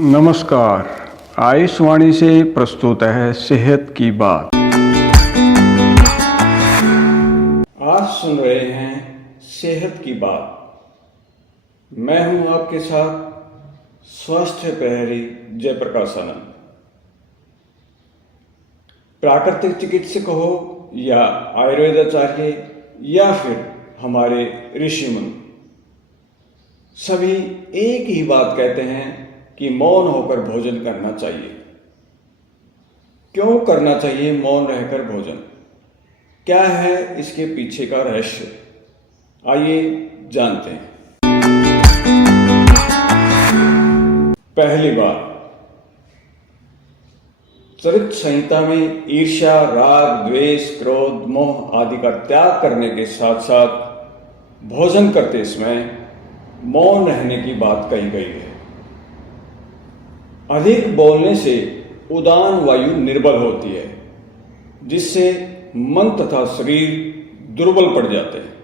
नमस्कार। आयुष्वाणी से प्रस्तुत है सेहत की बात। आज सुन रहे हैं सेहत की बात। मैं हूं आपके साथ स्वास्थ्य प्रहरी जयप्रकाश आनंद। प्राकृतिक चिकित्सक हो या आयुर्वेदाचार्य या फिर हमारे ऋषि मुनि, सभी एक ही बात कहते हैं कि मौन होकर भोजन करना चाहिए। क्यों करना चाहिए मौन रहकर भोजन? क्या है इसके पीछे का रहस्य? आइए जानते हैं। पहली बात, चरित्र संहिता में ईर्ष्या, राग, द्वेष, क्रोध, मोह आदि का त्याग करने के साथ साथ भोजन करते समय मौन रहने की बात कही गई है। अधिक बोलने से उदान वायु निर्बल होती है, जिससे मन तथा शरीर दुर्बल पड़ जाते हैं।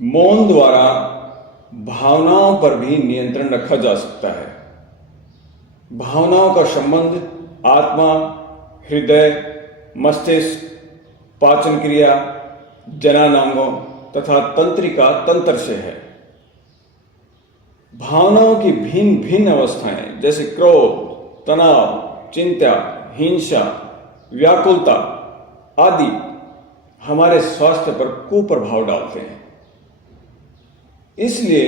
मौन द्वारा भावनाओं पर भी नियंत्रण रखा जा सकता है। भावनाओं का संबंध आत्मा, हृदय, मस्तिष्क, पाचन क्रिया, जननांगों तथा तंत्रिका तंत्र से है। भावनाओं की भिन्न भिन्न अवस्थाएं जैसे क्रोध, तनाव, चिंता, हिंसा, व्याकुलता आदि हमारे स्वास्थ्य पर कुप्रभाव डालते हैं। इसलिए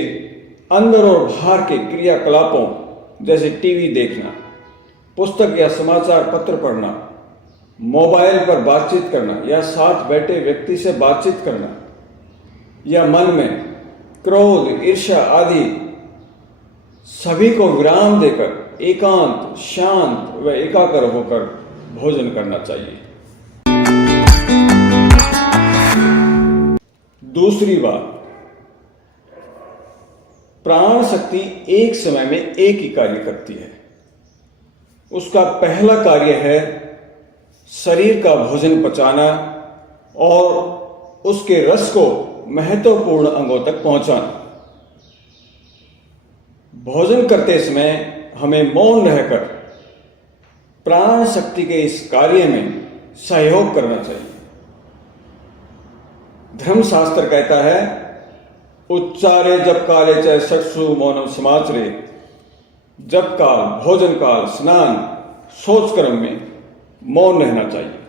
अंदर और बाहर के क्रियाकलापों जैसे टीवी देखना, पुस्तक या समाचार पत्र पढ़ना, मोबाइल पर बातचीत करना या साथ बैठे व्यक्ति से बातचीत करना या मन में क्रोध, ईर्ष्या आदि सभी को विराम देकर एकांत, शांत व एकाग्र होकर भोजन करना चाहिए। दूसरी बात, प्राण शक्ति एक समय में एक ही कार्य करती है। उसका पहला कार्य है शरीर का भोजन पचाना और उसके रस को महत्वपूर्ण अंगों तक पहुंचाना। भोजन करते समय हमें मौन रहकर प्राण शक्ति के इस कार्य में सहयोग करना चाहिए। धर्मशास्त्र कहता है, उच्चारे जप काले च चक्षु मौनम समाचरे। जप काल, भोजन काल, स्नान, शौच क्रम में मौन रहना चाहिए।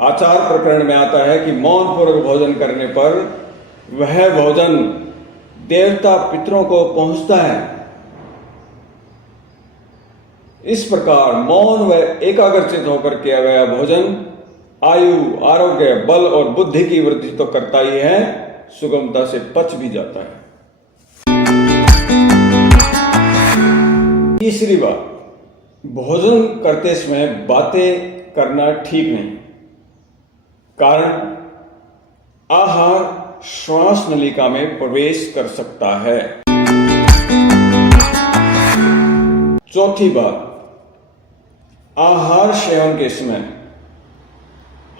आचार प्रकरण में आता है कि मौन पूर्वक भोजन करने पर वह भोजन देवता पितरों को पहुंचता है। इस प्रकार मौन व एकाग्रचित होकर किया गया भोजन आयु, आरोग्य, बल और बुद्धि की वृद्धि तो करता ही है, सुगमता से पच भी जाता है। तीसरी बात, भोजन करते समय बातें करना ठीक नहीं। कारण आहार श्वास नलिका में प्रवेश कर सकता है। चौथी बात, आहार सेवन के समय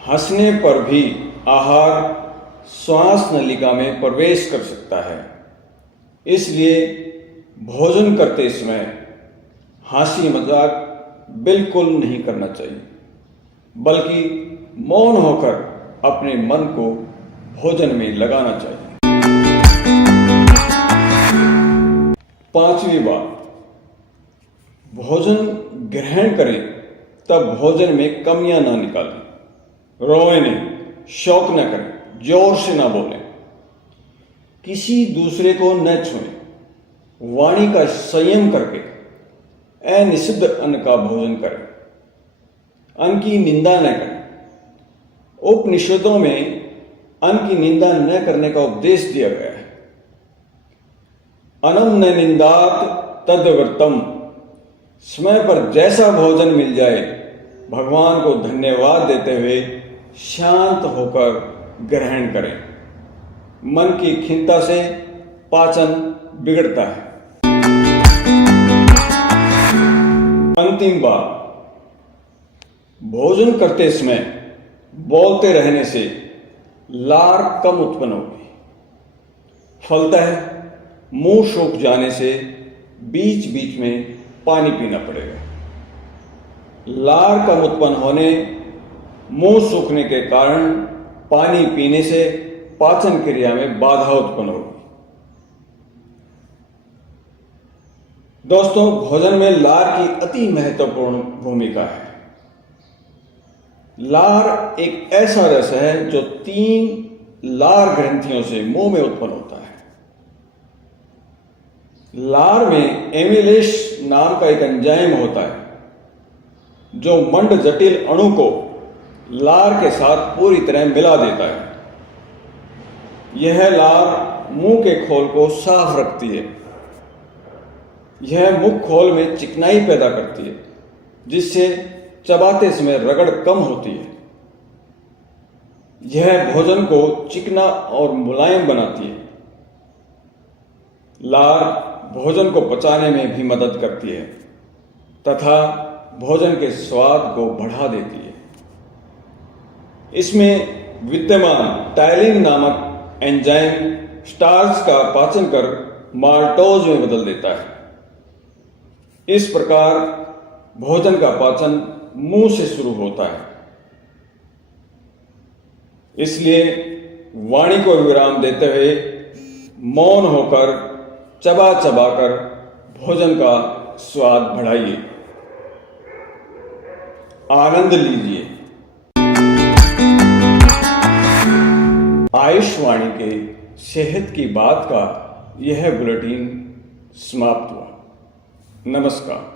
हंसने पर भी आहार श्वास नलिका में प्रवेश कर सकता है। इसलिए भोजन करते समय हंसी मजाक बिल्कुल नहीं करना चाहिए, बल्कि मौन होकर अपने मन को भोजन में लगाना चाहिए। पांचवी बात, भोजन ग्रहण करें तब भोजन में कमियां ना निकालें। रोएं नहीं, शौक न करें, जोर से ना बोलें, किसी दूसरे को न छुएं, वाणी का संयम करके अनिषिद्ध अन्न का भोजन करें, अन्न की निंदा न करें। उपनिषदों में अन्न की निंदा न करने का उपदेश दिया गया है। अन्नं न निंदात तद्व्रतम। समय पर जैसा भोजन मिल जाए, भगवान को धन्यवाद देते हुए शांत होकर ग्रहण करें। मन की खिन्नता से पाचन बिगड़ता है। अंतिम बात, भोजन करते समय बोलते रहने से लार कम उत्पन्न होगी। फलतः मुंह सूख जाने से बीच बीच में पानी पीना पड़ेगा। लार कम उत्पन्न होने, मुंह सूखने के कारण पानी पीने से पाचन क्रिया में बाधा उत्पन्न होगी। दोस्तों, भोजन में लार की अति महत्वपूर्ण भूमिका है। लार एक ऐसा रस है जो 3 लार ग्रंथियों से मुंह में उत्पन्न होता है। लार में एमिलेस नाम का एक एंजाइम होता है जो मंड जटिल अणु को लार के साथ पूरी तरह मिला देता है। यह लार मुंह के खोल को साफ रखती है। यह मुख खोल में चिकनाई पैदा करती है, जिससे चबाते समय रगड़ कम होती है। यह भोजन को चिकना और मुलायम बनाती है। लार भोजन को पचाने में भी मदद करती है तथा भोजन के स्वाद को बढ़ा देती है। इसमें विद्यमान टाइलिन नामक एंजाइम स्टार्च का पाचन कर माल्टोज में बदल देता है। इस प्रकार भोजन का पाचन मुंह से शुरू होता है। इसलिए वाणी को विराम देते हुए मौन होकर चबा चबा कर भोजन का स्वाद बढ़ाइए, आनंद लीजिए। आयुष वाणी के सेहत की बात का यह बुलेटिन समाप्त हुआ। नमस्कार।